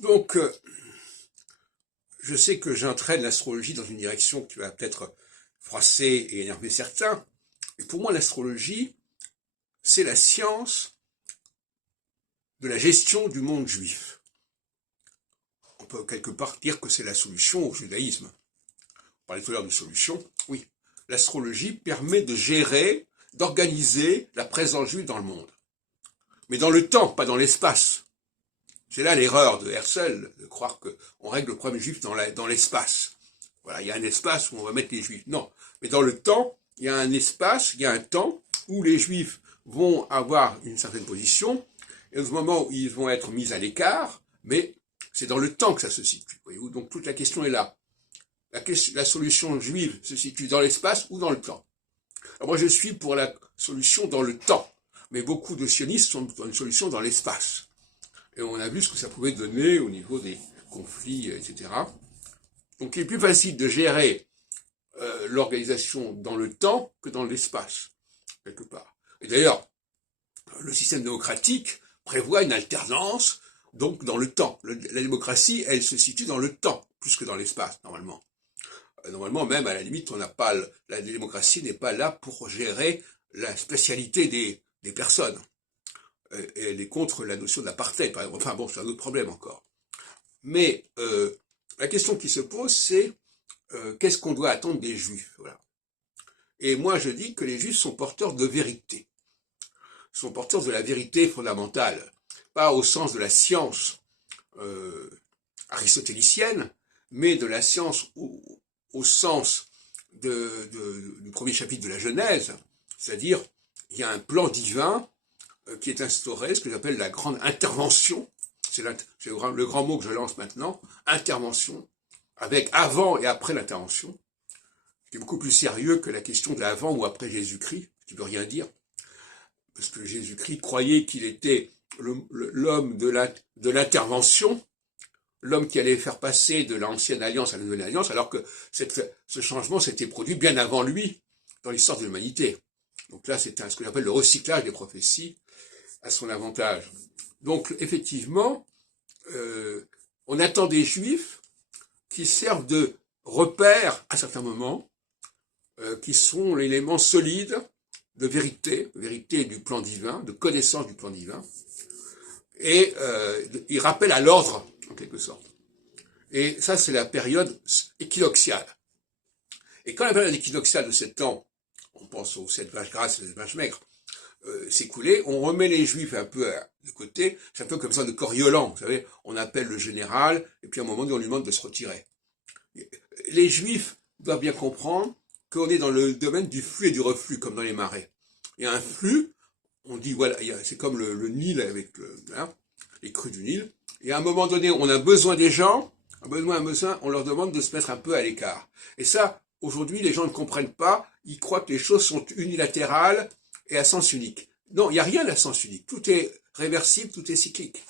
Donc, je sais que j'entraîne l'astrologie dans une direction qui va peut-être froisser et énerver certains. Et pour moi, l'astrologie, c'est la science de la gestion du monde juif. On peut quelque part dire que c'est la solution au judaïsme. On parlait tout à l'heure de solution. Oui, l'astrologie permet de gérer, d'organiser la présence juive dans le monde. Mais dans le temps, pas dans l'espace. C'est là l'erreur de Herzl, de croire qu'on règle le problème juif dans l'espace. Voilà, il y a un espace où on va mettre les juifs. Non, mais dans le temps, il y a un espace, il y a un temps où les juifs vont avoir une certaine position, et au moment où ils vont être mis à l'écart, mais c'est dans le temps que ça se situe. Voyez-vous, donc toute la question est là. La solution juive se situe dans l'espace ou dans le temps. Alors moi je suis pour la solution dans le temps, mais beaucoup de sionistes sont pour une solution dans l'espace. Et on a vu ce que ça pouvait donner au niveau des conflits, etc. Donc il est plus facile de gérer l'organisation dans le temps que dans l'espace, quelque part. Et d'ailleurs, le système démocratique prévoit une alternance, donc dans le temps. La démocratie, elle se situe dans le temps, plus que dans l'espace, normalement. Normalement, même, à la limite, la démocratie n'est pas là pour gérer la spécialité des personnes. Elle est contre la notion d'apartheid, par exemple. Enfin bon, c'est un autre problème encore. Mais la question qui se pose, c'est qu'est-ce qu'on doit attendre des Juifs, voilà. Et moi, je dis que les Juifs sont porteurs de vérité. Ils sont porteurs de la vérité fondamentale, pas au sens de la science aristotélicienne, mais de la science au sens du premier chapitre de la Genèse, c'est-à-dire il y a un plan divin qui est instauré, ce que j'appelle la grande intervention, c'est le grand mot que je lance maintenant, intervention, avec avant et après l'intervention, qui est beaucoup plus sérieux que la question de l'avant ou après Jésus-Christ, qui ne veut rien dire, parce que Jésus-Christ croyait qu'il était l'homme de l'intervention, l'homme qui allait faire passer de l'ancienne alliance à la nouvelle alliance, alors que ce changement s'était produit bien avant lui dans l'histoire de l'humanité. Donc là, c'est ce que j'appelle le recyclage des prophéties à son avantage. Donc effectivement, on attend des Juifs qui servent de repères à certains moments, qui sont l'élément solide de vérité du plan divin, de connaissance du plan divin, et ils rappellent à l'ordre, en quelque sorte. Et ça, c'est la période équinoxiale. Et quand la période équinoxiale de 7 ans, on pense aux 7 vaches grasses et aux 7 vaches maigres, s'écouler, on remet les Juifs un peu de côté, c'est un peu comme ça de Coriolan, vous savez, on appelle le général, et puis à un moment donné, on lui demande de se retirer. Les Juifs doivent bien comprendre qu'on est dans le domaine du flux et du reflux, comme dans les marais. Il y a un flux, on dit, voilà, c'est comme le Nil avec les crues du Nil, et à un moment donné, on a besoin des gens, on leur demande de se mettre un peu à l'écart. Et ça, aujourd'hui, les gens ne comprennent pas, ils croient que les choses sont unilatérales, et à sens unique. Non, il n'y a rien à sens unique. Tout est réversible, tout est cyclique.